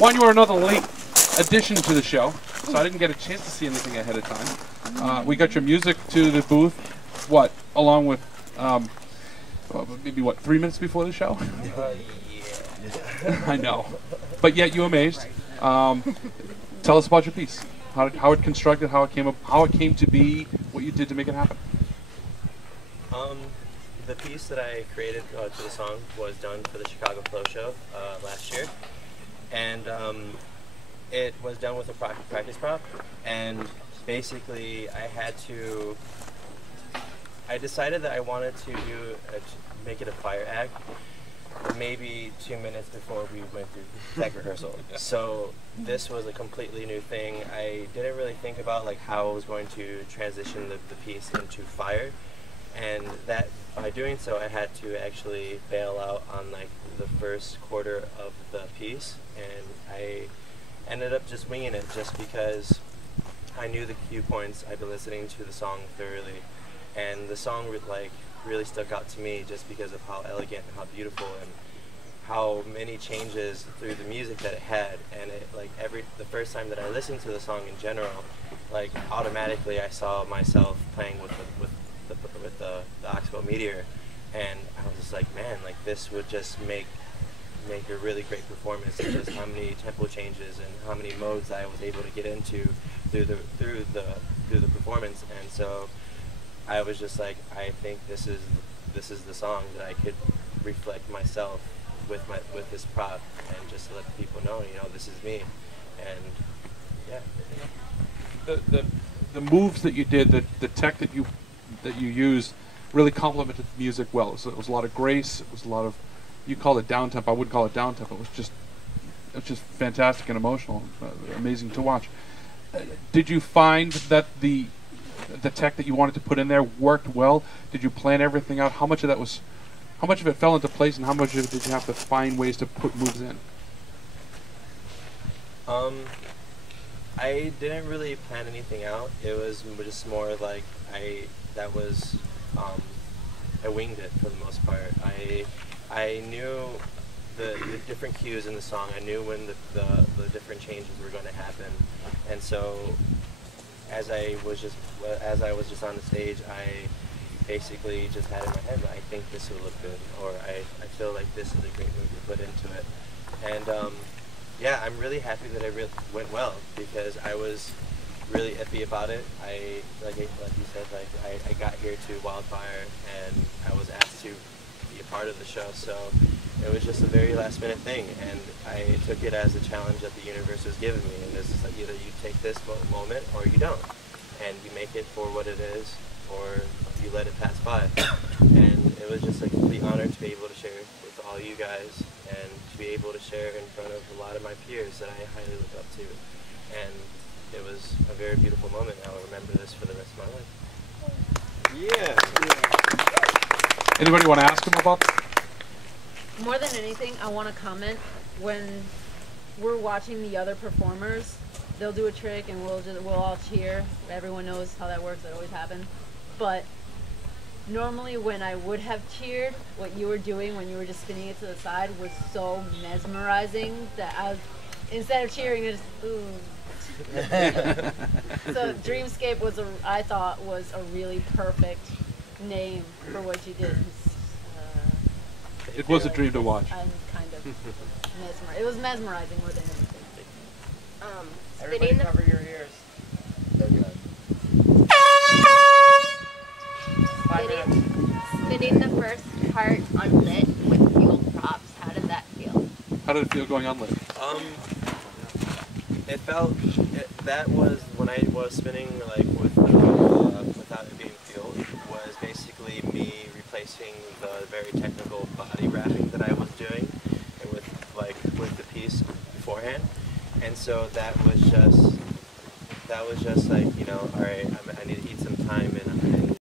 Juan, you are another late addition to the show, so I didn't get a chance to see anything ahead of time. We got your music to the booth, along with, maybe 3 minutes before the show? Yeah. I know. But yet you amazed. Tell us about your piece. How it constructed, how it came to be, what you did to make it happen. The piece that I created to the song was done for the Chicago Flow Show last year, and it was done with a practice prop. And basically, I decided that I wanted to make it a fire act, maybe 2 minutes before we went through tech rehearsal. So this was a completely new thing. I didn't really think about like how I was going to transition the piece into fire, and that by doing so I had to actually bail out on like the first quarter of the piece, and I ended up just winging it just because I knew the cue points. I've been listening to the song thoroughly, and the song really stuck out to me just because of how elegant and how beautiful and how many changes through the music that it had. And it the first time that I listened to the song in general, like automatically I saw myself playing with the Oxbow Meteor, and I was just like, man, like this would just make a really great performance. And just how many tempo changes and how many modes I was able to get into through the performance. And so I was just like, I think this is the song that I could reflect myself with this prop, and just to let people know, this is me. And yeah. The moves that you did, the tech that you used, really complemented the music well. So it was a lot of grace. It was a lot of, you call it down tempo. I wouldn't call it down tempo. It was just fantastic and emotional, amazing to watch. Did you find that the tech that you wanted to put in there worked well? Did you plan everything out? How much of it fell into place, and how much of it did you have to find ways to put moves in? I didn't really plan anything out. It was just more like I winged it for the most part. I knew the different cues in the song. I knew when the different changes were going to happen, and so as I was just on the stage, I basically just had in my head, I think this will look good, or I feel like this is a great move to put into it. And yeah, I'm really happy that it went well, because I was really iffy about it. Like you said, I got here to Wildfire and I was asked to be a part of the show, so it was just a very last minute thing, and I took it as a challenge that the universe was giving me, and it's just like, either you take this moment or you don't, and you make it for what it is, or you let it pass by. And it was just a complete honor to be able to share with all you guys, and to be able to share in front of a lot of my peers that I highly look up to. And it was a very beautiful moment. I will remember this for the rest of my life. Yeah. Anybody want to ask him about that? More than anything, I want to comment, when we're watching the other performers, they'll do a trick and we'll all cheer. Everyone knows how that works. That always happens. But normally when I would have cheered, what you were doing when you were just spinning it to the side was so mesmerizing that instead of cheering, I just, ooh. So Dreamscape I thought was a really perfect name for what you did. It was a dream to watch. I'm kind of mesmerized. It was mesmerizing more than anything. Everybody cover your ears. Spinning the first part unlit with fuel props, how did that feel? How did it feel going unlit? That was when I was spinning without it being fueled, was basically me replacing the very technical body wrapping that I was doing with the piece beforehand. And so that was just like, all right, I need to eat some time, and